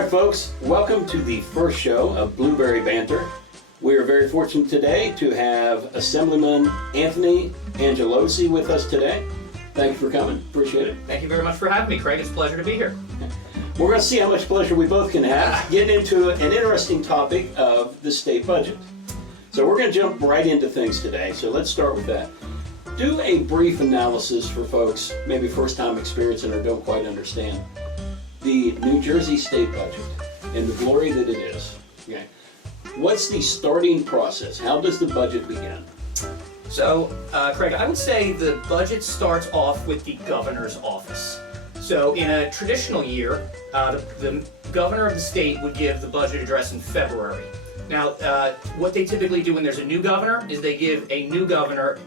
right, folks, welcome to the first show of Blueberry Banter. We are very fortunate today to have Assemblyman Anthony Angelozzi with us today. Thank you for coming. Appreciate it. Thank you very much for having me, Craig. It's a pleasure to be here. We're going to see how much pleasure we both can have getting into an interesting topic of the state budget. So we're going to jump right into things today. So let's start with that. Do a brief analysis for folks, maybe first time experiencing or don't quite understand, the New Jersey state budget and the glory that it is. Okay. What's the starting process? How does the budget begin? So, Craig, I would say the budget starts off with the governor's office. So in a traditional year, the governor of the state would give the budget address in February. Now, what they typically do when there's a new governor is they give a new governor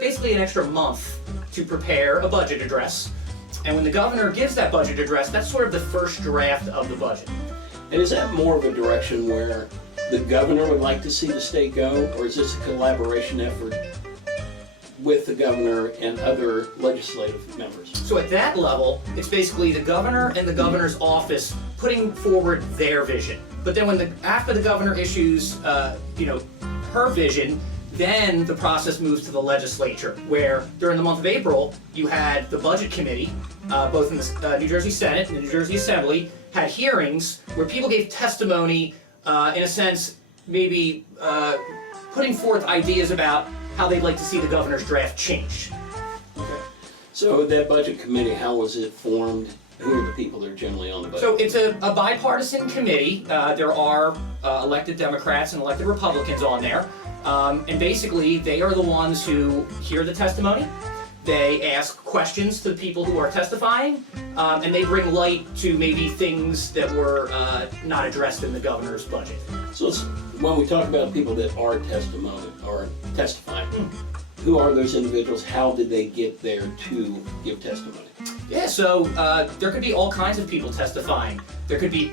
basically an extra month to prepare a budget address. And when the governor gives that budget address, that's sort of the first draft of the budget. And is that more of a direction where the governor would like to see the state go, or is this a collaboration effort with the governor and other legislative members? So at that level, it's basically the governor and the governor's office putting forward their vision. But then after the governor issues, her vision, then the process moves to the legislature, where during the month of April, you had the budget committee, both in the New Jersey Senate and the New Jersey Assembly, had hearings where people gave testimony, in a sense, maybe putting forth ideas about how they'd like to see the governor's draft changed. Okay. So that budget committee, how was it formed? Who are the people that are generally on the budget? So it's a bipartisan committee. There are elected Democrats and elected Republicans on there. And basically, they are the ones who hear the testimony. They ask questions to the people who are testifying, and they bring light to maybe things that were not addressed in the governor's budget. So when we talk about people that are testifying, who are those individuals? How did they get there to give testimony? Yeah, so there could be all kinds of people testifying. There could be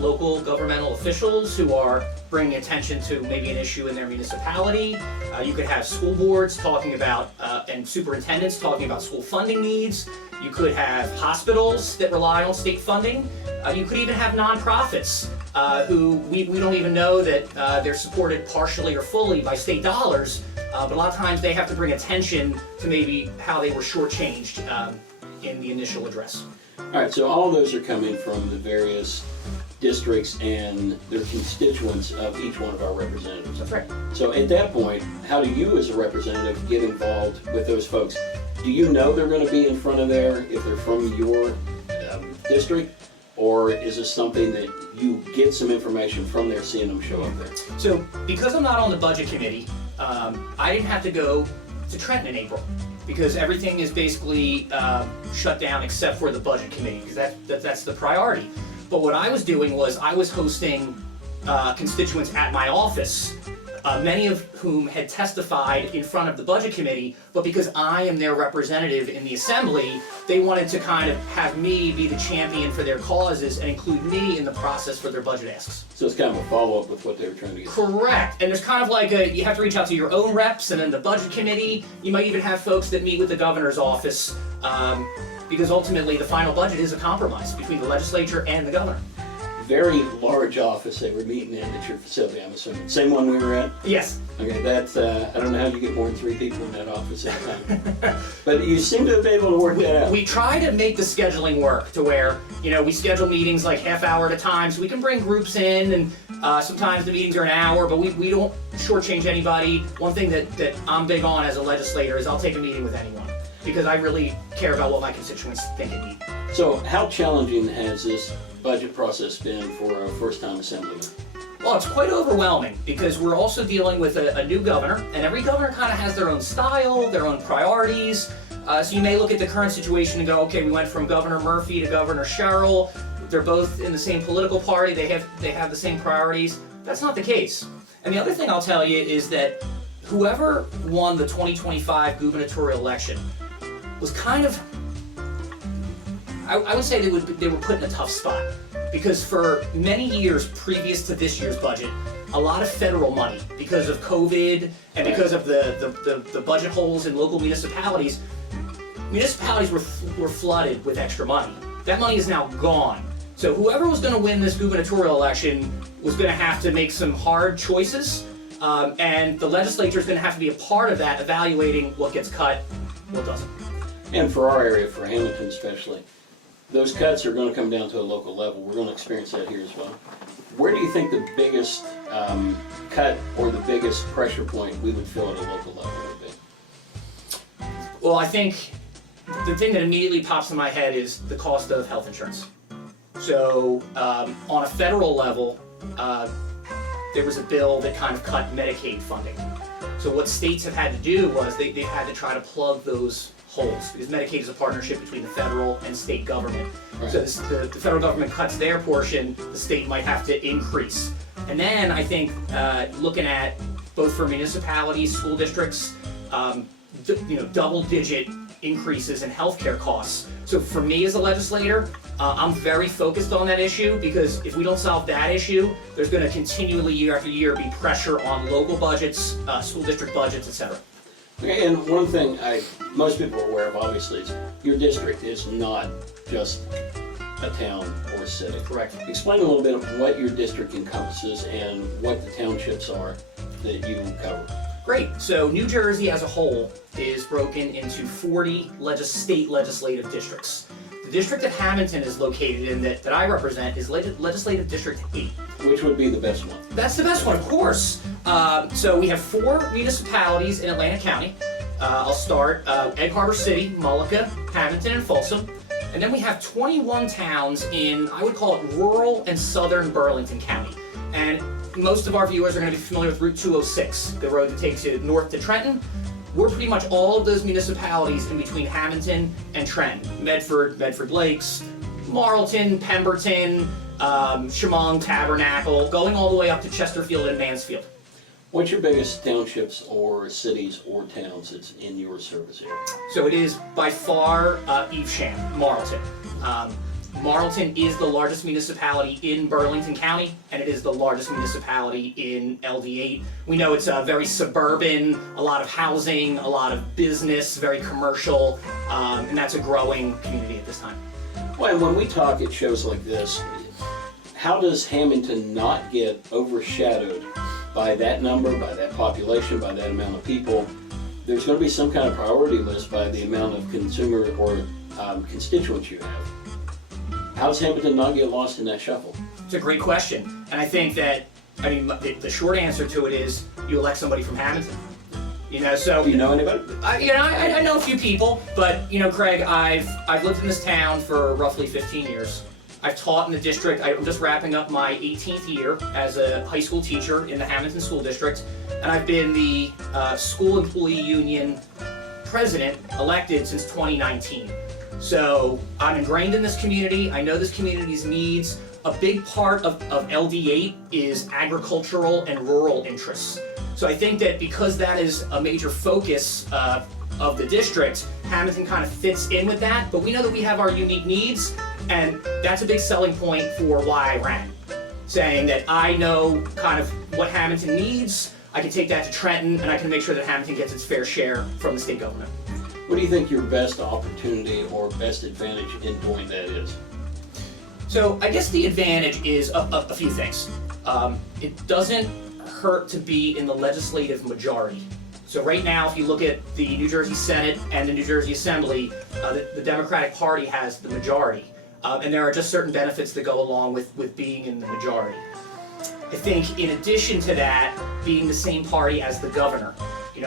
local governmental officials who are bringing attention to maybe an issue in their municipality. You could have school boards talking about, and superintendents talking about school funding needs. You could have hospitals that rely on state funding. You could even have nonprofits who we don't even know that they're supported partially or fully by state dollars, but a lot of times they have to bring attention to maybe how they were shortchanged in the initial address. All right, so all those are coming from the various districts and their constituents of each one of our representatives. That's right. So at that point, how do you as a representative get involved with those folks? Do you know they're going to be in front of there if they're from your district? Or is this something that you get some information from there, seeing them show up there? So because I'm not on the budget committee, I didn't have to go to Trenton in April, because everything is basically shut down except for the budget committee, because that's the priority. But what I was doing was I was hosting constituents at my office, many of whom had testified in front of the budget committee, but because I am their representative in the assembly, they wanted to kind of have me be the champion for their causes and include me in the process for their budget asks. So it's kind of a follow-up with what they were trying to get. Correct. And there's kind of like you have to reach out to your own reps and then the budget committee. You might even have folks that meet with the governor's office, because ultimately the final budget is a compromise between the legislature and the governor. Very large office they were meeting in at your facility, I'm assuming. Same one we were at? Yes. Okay, that's, I don't know how you get more than 3 people in that office at a time. But you seem to have been able to work that out. We try to make the scheduling work to where, we schedule meetings like half hour at a time, so we can bring groups in, and sometimes the meetings are an hour, but we don't shortchange anybody. One thing that I'm big on as a legislator is I'll take a meeting with anyone, because I really care about what my constituents think and need. So how challenging has this budget process been for a first-time assemblyman? Well, it's quite overwhelming, because we're also dealing with a new governor, and every governor kind of has their own style, their own priorities. So you may look at the current situation and go, okay, we went from Governor Murphy to Governor Sherrill. They're both in the same political party. They have the same priorities. That's not the case. And the other thing I'll tell you is that whoever won the 2025 gubernatorial election was kind of, I would say they were put in a tough spot, because for many years previous to this year's budget, a lot of federal money, because of COVID and because of the budget holes in local municipalities were flooded with extra money. That money is now gone. So whoever was going to win this gubernatorial election was going to have to make some hard choices, and the legislature is going to have to be a part of that, evaluating what gets cut, what doesn't. And for our area, for Hamilton especially, those cuts are going to come down to a local level. We're going to experience that here as well. Where do you think the biggest cut or the biggest pressure point we would feel at a local level would be? Well, I think the thing that immediately pops in my head is the cost of health insurance. So on a federal level, there was a bill that kind of cut Medicaid funding. So what states have had to do was they've had to try to plug those holes, because Medicaid is a partnership between the federal and state government. Right. So the federal government cuts their portion, the state might have to increase. And then I think looking at both for municipalities, school districts, double-digit increases in healthcare costs. So for me as a legislator, I'm very focused on that issue, because if we don't solve that issue, there's going to continually, year after year, be pressure on local budgets, school district budgets, etc. Okay, and one thing most people are aware of, obviously, is your district is not just a town or a city. Correct. Explain a little bit of what your district encompasses and what the townships are that you cover. Great. So New Jersey as a whole is broken into 40 state legislative districts. The district that Hamilton is located in, that I represent, is Legislative District 8. Which would be the best one? That's the best one, of course. So we have 4 municipalities in Atlantic County. I'll start Egg Harbor City, Mullica, Hamilton, and Folsom. And then we have 21 towns in, I would call it, rural and southern Burlington County. And most of our viewers are going to be familiar with Route 206, the road that takes you north to Trenton. We're pretty much all of those municipalities in between Hamilton and Trenton. Medford Lakes, Marlton, Pemberton, Chemung, Tabernacle, going all the way up to Chesterfield and Mansfield. What's your biggest townships or cities or towns that's in your service area? So it is by far Evesham, Marlton. Marlton is the largest municipality in Burlington County, and it is the largest municipality in LD8. We know it's very suburban, a lot of housing, a lot of business, very commercial, and that's a growing community at this time. Well, and when we talk at shows like this, how does Hamilton not get overshadowed by that number, by that population, by that amount of people? There's going to be some kind of priority list by the amount of consumer or constituents you have. How does Hamilton not get lost in that shuffle? It's a great question, and I think that, the short answer to it is you elect somebody from Hamilton. So do you know anybody? I know a few people, but Craig, I've lived in this town for roughly 15 years. I've taught in the district. I'm just wrapping up my 18th year as a high school teacher in the Hamilton School District, and I've been the school employee union president elected since 2019. So I'm ingrained in this community. I know this community's needs. A big part of LD8 is agricultural and rural interests. So I think that because that is a major focus of the district, Hamilton kind of fits in with that, but we know that we have our unique needs, and that's a big selling point for why I ran. Saying that I know kind of what Hamilton needs, I can take that to Trenton, and I can make sure that Hamilton gets its fair share from the state government. What do you think your best opportunity or best advantage in doing that is? So I guess the advantage is a few things. It doesn't hurt to be in the legislative majority. So right now, if you look at the New Jersey Senate and the New Jersey Assembly, the Democratic Party has the majority. And there are just certain benefits that go along with being in the majority. I think in addition to that, being the same party as the governor,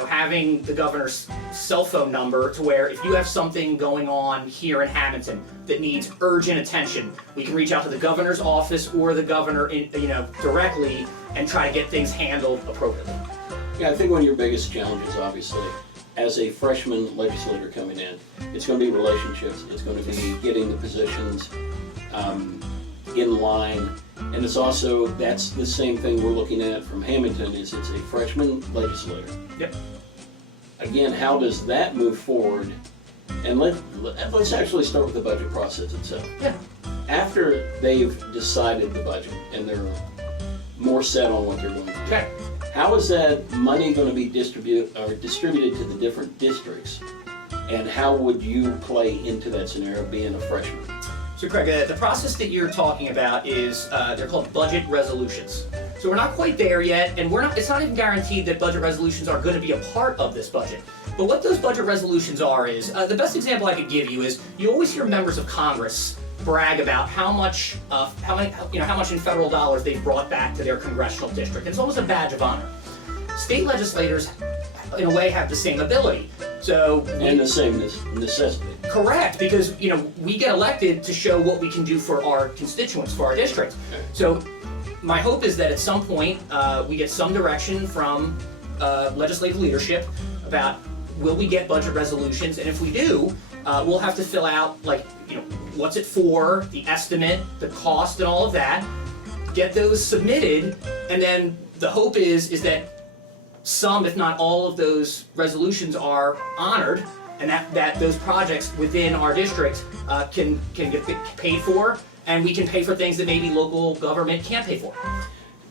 having the governor's cell phone number to where if you have something going on here in Hamilton that needs urgent attention, we can reach out to the governor's office or the governor directly and try to get things handled appropriately. Yeah, I think one of your biggest challenges, obviously, as a freshman legislator coming in, it's going to be relationships. It's going to be getting the positions in line. And it's also, that's the same thing we're looking at from Hamilton, is it's a freshman legislator. Yep. Again, how does that move forward? And let's actually start with the budget process itself. Yeah. After they've decided the budget and they're more set on what they're going to do, Okay. how is that money going to be distributed to the different districts? And how would you play into that scenario being a freshman? So Craig, the process that you're talking about is, they're called budget resolutions. So we're not quite there yet, and it's not even guaranteed that budget resolutions are going to be a part of this budget. But what those budget resolutions are is, the best example I could give you is, you always hear members of Congress brag about how much in federal dollars they've brought back to their congressional district. It's almost a badge of honor. State legislators, in a way, have the same ability. And the same necessity. Correct, because we get elected to show what we can do for our constituents, for our district. Okay. So my hope is that at some point we get some direction from legislative leadership about will we get budget resolutions, and if we do, we'll have to fill out what's it for, the estimate, the cost, and all of that. Get those submitted, and then the hope is that some, if not all, of those resolutions are honored, and that those projects within our district can get paid for, and we can pay for things that maybe local government can't pay for.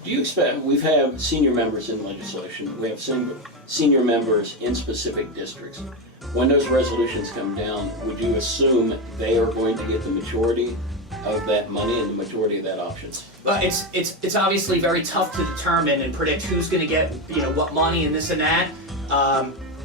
Do you expect, we've had senior members in legislation, we have senior members in specific districts. When those resolutions come down, would you assume they are going to get the majority of that money and the majority of that options? Well, it's obviously very tough to determine and predict who's going to get what money and this and that.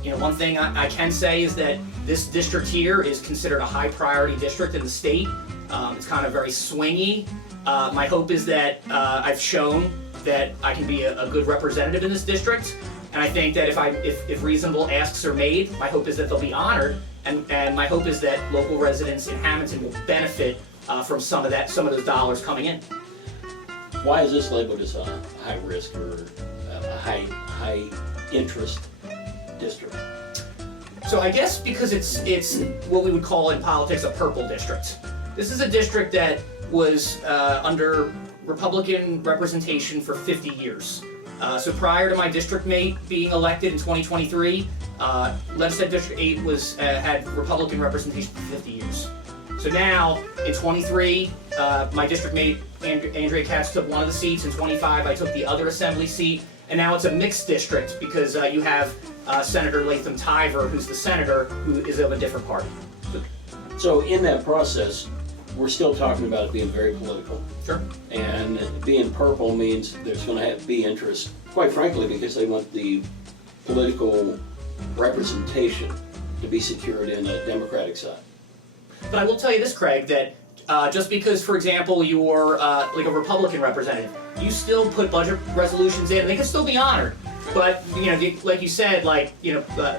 One thing I can say is that this district here is considered a high priority district in the state. It's kind of very swingy. My hope is that I've shown that I can be a good representative in this district, and I think that if reasonable asks are made, my hope is that they'll be honored, and my hope is that local residents in Hamilton will benefit from some of those dollars coming in. Why is this labeled as a high risk or a high interest district? So I guess because it's what we would call in politics a purple district. This is a district that was under Republican representation for 50 years. So prior to my district mate being elected in 2023, Legislative District 8 had Republican representation for 50 years. So now, in 23, my district mate, Andrea Katz, took one of the seats. In 25, I took the other assembly seat. And now it's a mixed district because you have Senator Latham Tyver, who's the senator, who is of a different party. So in that process, we're still talking about it being very political. Sure. And being purple means there's going to be interest, quite frankly, because they want the political representation to be secured in a Democratic side. But I will tell you this, Craig, that just because, for example, you're like a Republican representative, you still put budget resolutions in, and they can still be honored. But like you said,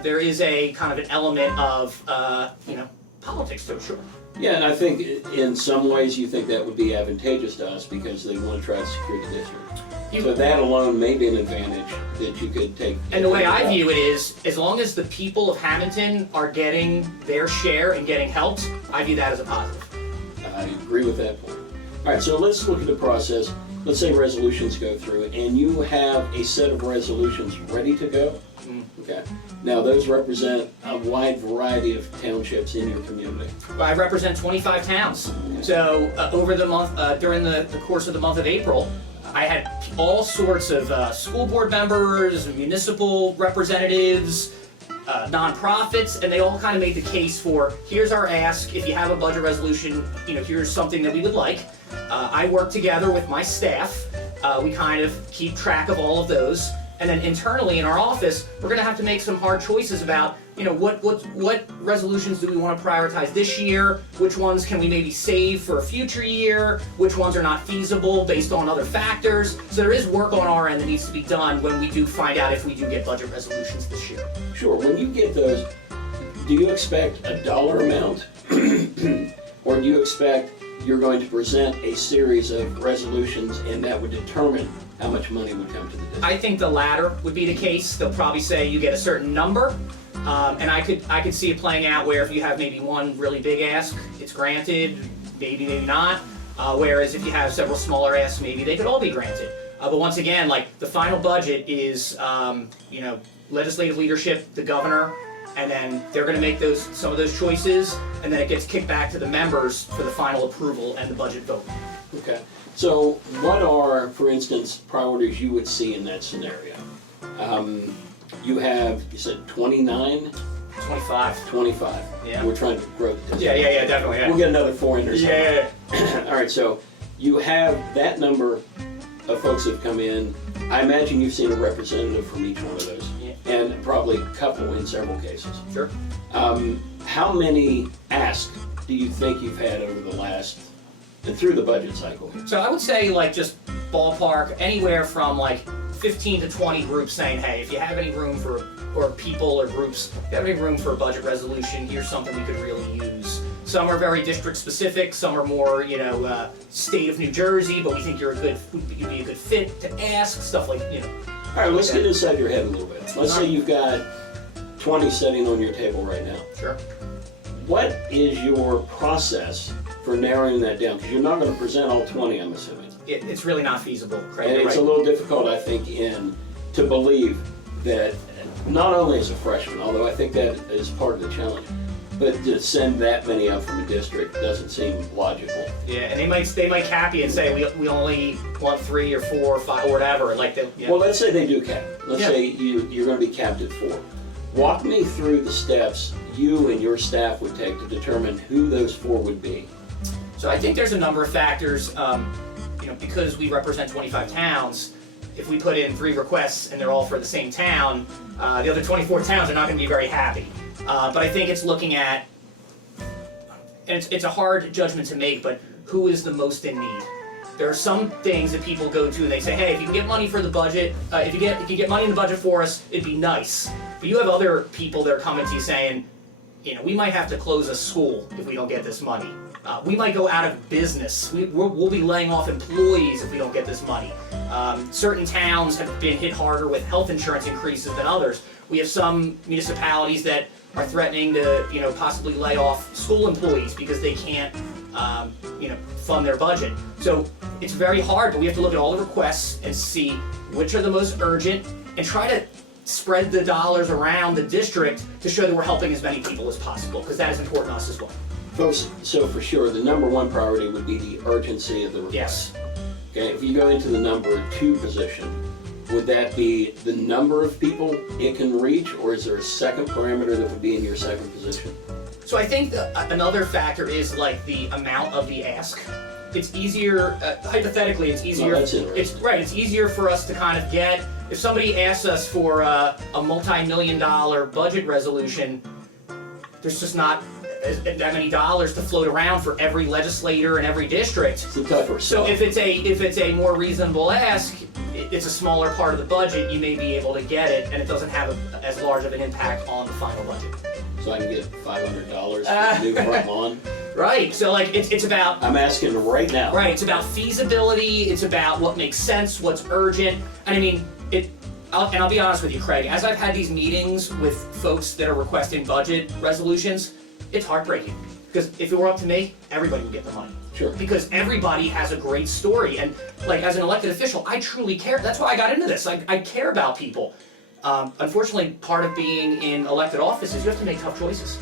there is a kind of an element of politics to it, sure. Yeah, and I think in some ways you think that would be advantageous to us because they want to try to secure the district. So that alone may be an advantage that you could take. And the way I view it is, as long as the people of Hamilton are getting their share and getting helped, I view that as a positive. I agree with that point. All right, so let's look at the process. Let's say resolutions go through, and you have a set of resolutions ready to go. Okay. Now, those represent a wide variety of townships in your community. I represent 25 towns. So over the month, during the course of the month of April, I had all sorts of school board members, municipal representatives, nonprofits, and they all kind of made the case for, here's our ask, if you have a budget resolution, here's something that we would like. I work together with my staff. We kind of keep track of all of those. And then internally in our office, we're going to have to make some hard choices about, what resolutions do we want to prioritize this year? Which ones can we maybe save for a future year? Which ones are not feasible based on other factors? So there is work on our end that needs to be done when we do find out if we do get budget resolutions this year. Sure. When you get those, do you expect a dollar amount? Or do you expect you're going to present a series of resolutions and that would determine how much money would come to the district? I think the latter would be the case. They'll probably say you get a certain number, and I could see it playing out where if you have maybe one really big ask, it's granted, maybe not. Whereas if you have several smaller asks, maybe they could all be granted. But once again, the final budget is, legislative leadership, the governor, and then they're going to make some of those choices, and then it gets kicked back to the members for the final approval and the budget vote. Okay. So what are, for instance, priorities you would see in that scenario? You said 29 25. 25. Yeah. We're trying to grow the district. Yeah, definitely. Yeah. We'll get another 4 in there somewhere. Yeah. All right, so you have that number of folks that have come in. I imagine you've seen a representative from each one of those, Yeah. and probably a couple in several cases. Sure. How many asks do you think you've had over the last, and through the budget cycle here? So I would say, like, just ballpark, anywhere from like 15 to 20 groups saying, hey, if you have any room for, or people or groups, if you have any room for a budget resolution, here's something we could really use. Some are very district specific, some are more, state of New Jersey, but we think you'd be a good fit to ask, stuff like, All right, let's get inside your head a little bit. Let's say you've got 20 sitting on your table right now. Sure. What is your process for narrowing that down? Because you're not going to present all 20, I'm assuming. It's really not feasible, Craig. And it's a little difficult, I think, to believe that not only as a freshman, although I think that is part of the challenge, but to send that many up from a district doesn't seem logical. Yeah, and they might cap you and say we only want 3 or 4 or 5 or whatever. Well, let's say they do cap. Let's say you're going to be capped at 4. Walk me through the steps you and your staff would take to determine who those 4 would be. So I think there's a number of factors. Because we represent 25 towns, if we put in 3 requests and they're all for the same town, the other 24 towns are not going to be very happy. But I think it's looking at, and it's a hard judgment to make, but who is the most in need? There are some things that people go to and they say, hey, if you can get money for the budget, if you get money in the budget for us, it'd be nice. But you have other people that are coming to you saying, we might have to close a school if we don't get this money. We might go out of business. We'll be laying off employees if we don't get this money. Certain towns have been hit harder with health insurance increases than others. We have some municipalities that are threatening to, possibly lay off school employees because they can't, fund their budget. So it's very hard, but we have to look at all the requests and see which are the most urgent and try to spread the dollars around the district to show that we're helping as many people as possible, because that is important to us as well. Folks, so for sure, the number 1 priority would be the urgency of the request. Yes. Okay, if you go into the number 2 position, would that be the number of people it can reach, or is there a second parameter that would be in your second position? So I think another factor is like the amount of the ask. It's easier, hypothetically, it's easier. Oh, that's interesting. It's easier for us to kind of get, if somebody asks us for a multi-million-dollar budget resolution, there's just not that many dollars to float around for every legislator in every district. It's a tougher So sell. if it's a more reasonable ask, it's a smaller part of the budget, you may be able to get it, and it doesn't have as large of an impact on the final budget. So I can get $500 for a new front lawn? Right, so it's about, I'm asking right now. right, it's about feasibility, it's about what makes sense, what's urgent, and I mean, I'll be honest with you, Craig, as I've had these meetings with folks that are requesting budget resolutions, it's heartbreaking. Because if it were up to me, everybody would get the money. Sure. Because everybody has a great story, and as an elected official, I truly care. That's why I got into this. I care about people. Unfortunately, part of being in elected office is you have to make tough choices.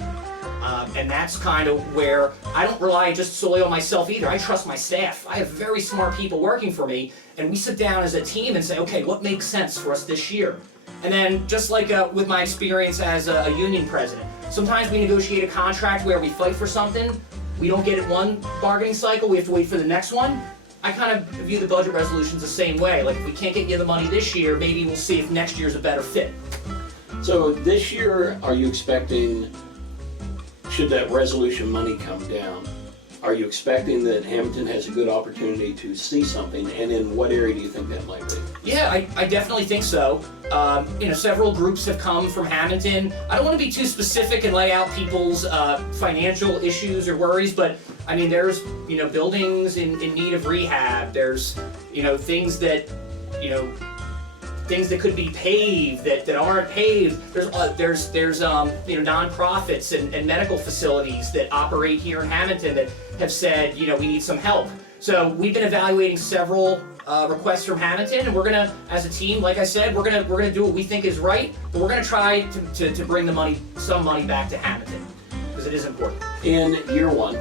And that's kind of where I don't rely just solely on myself either. I trust my staff. I have very smart people working for me, and we sit down as a team and say, okay, what makes sense for us this year? And then just like with my experience as a union president, sometimes we negotiate a contract where we fight for something, we don't get it one bargaining cycle, we have to wait for the next one. I kind of view the budget resolutions the same way. Like, if we can't get you the money this year, maybe we'll see if next year's a better fit. So this year, are you expecting, should that resolution money come down, are you expecting that Hamilton has a good opportunity to see something, and in what area do you think that might be? Yeah, I definitely think so. Several groups have come from Hamilton. I don't want to be too specific and lay out people's financial issues or worries, but I mean, there's buildings in need of rehab. There's things that things that could be paved that aren't paved. There's nonprofits and medical facilities that operate here in Hamilton that have said we need some help. So we've been evaluating several requests from Hamilton, and we're gonna, as a team, like I said, we're gonna do what we think is right, but we're gonna try to bring some money back to Hamilton because it is important. In year 1,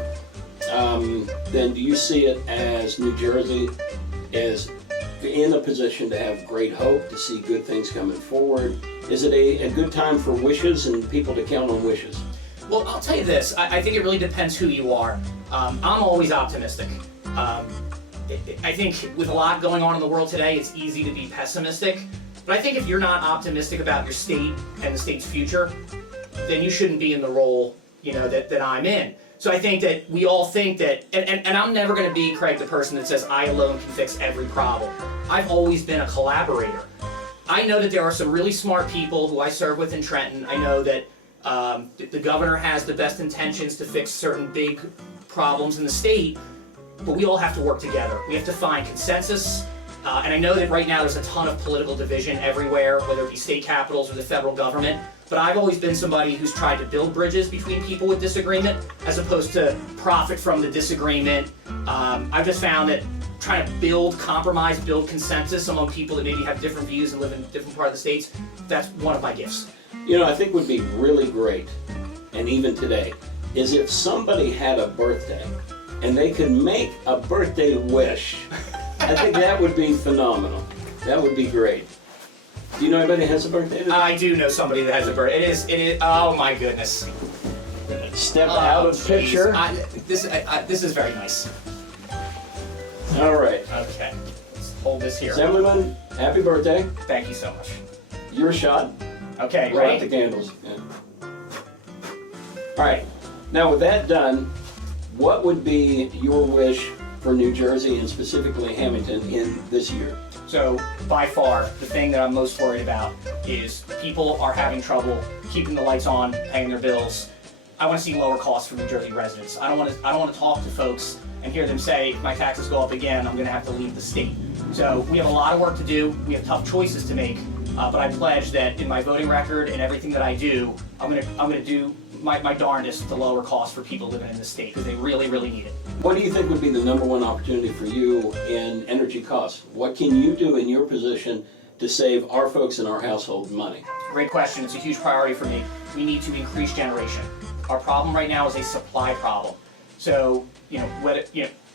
then do you see it as New Jersey is in a position to have great hope, to see good things coming forward. Is it a good time for wishes and people to count on wishes? Well, I'll tell you this. I think it really depends who you are. I'm always optimistic. I think with a lot going on in the world today, it's easy to be pessimistic. But I think if you're not optimistic about your state and the state's future, then you shouldn't be in the role, that I'm in. So I think that we all think that, and I'm never going to be, Craig, the person that says I alone can fix every problem. I've always been a collaborator. I know that there are some really smart people who I serve with in Trenton. I know that the governor has the best intentions to fix certain big problems in the state, but we all have to work together. We have to find consensus. And I know that right now there's a ton of political division everywhere, whether it be state capitals or the federal government. But I've always been somebody who's tried to build bridges between people with disagreement, as opposed to profit from the disagreement. I've just found that trying to build compromise, build consensus among people that maybe have different views and live in different parts of the states, that's one of my gifts. I think would be really great, and even today, is if somebody had a birthday and they could make a birthday wish. I think that would be phenomenal. That would be great. Do you know anybody that has a birthday today? I do know somebody that has a birthday. It is, oh my goodness. Step out of picture. This is very nice. All right. Okay, let's hold this here. Assemblyman, happy birthday. Thank you so much. Your shot. Okay, Light ready? the candles. Yeah. All right. Now with that done, what would be your wish for New Jersey and specifically Hamilton in this year? So by far, the thing that I'm most worried about is people are having trouble keeping the lights on, paying their bills. I want to see lower costs for New Jersey residents. I don't want to talk to folks and hear them say, if my taxes go up again, I'm going to have to leave the state. So we have a lot of work to do. We have tough choices to make. But I pledge that in my voting record and everything that I do, I'm gonna do my darndest to lower costs for people living in this state, because they really, really need it. What do you think would be the #1 opportunity for you in energy costs? What can you do in your position to save our folks in our household money? Great question. It's a huge priority for me. We need to increase generation. Our problem right now is a supply problem. So,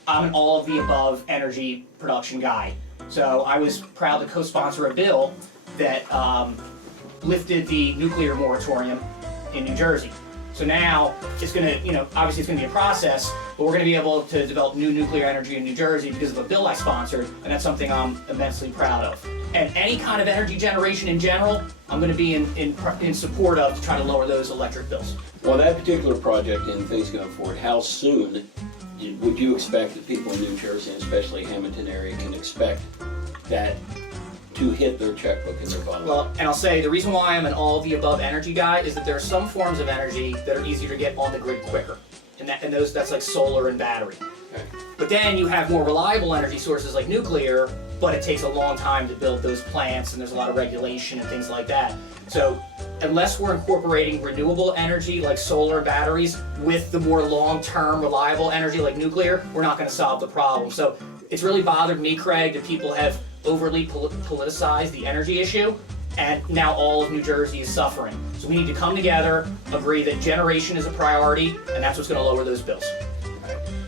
I'm an all of the above energy production guy. So I was proud to co-sponsor a bill that lifted the nuclear moratorium in New Jersey. So now it's going to, obviously it's going to be a process, but we're going to be able to develop new nuclear energy in New Jersey because of a bill I sponsored, and that's something I'm immensely proud of. And any kind of energy generation in general, I'm going to be in support of to try to lower those electric bills. Well, that particular project and things going forward, how soon would you expect that people in New Jersey, and especially Hamilton area, can expect that to hit their checkbook and their bottom? Well, and I'll say the reason why I'm an all of the above energy guy is that there are some forms of energy that are easier to get on the grid quicker, and that's like solar and battery. Okay. But then you have more reliable energy sources like nuclear, but it takes a long time to build those plants, and there's a lot of regulation and things like that. So unless we're incorporating renewable energy like solar and batteries with the more long-term reliable energy like nuclear, we're not going to solve the problem. So it's really bothered me, Craig, that people have overly politicized the energy issue, and now all of New Jersey is suffering. So we need to come together, agree that generation is a priority, and that's what's going to lower those bills.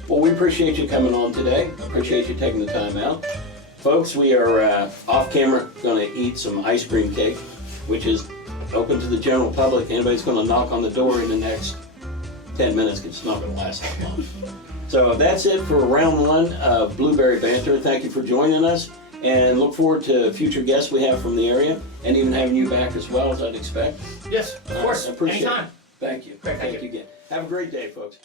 Well, we appreciate you coming on today. Appreciate you taking the time out. Folks, we are off camera going to eat some ice cream cake, which is open to the general public. Anybody's going to knock on the door in the next 10 minutes, because it's not going to last that long. So that's it for round 1 of Blueberry Banter. Thank you for joining us, and look forward to future guests we have from the area, and even having you back as well, as I'd expect. Yes, of course. I appreciate Anytime. it. Thank you. Great, thank you again. Have a great day, folks.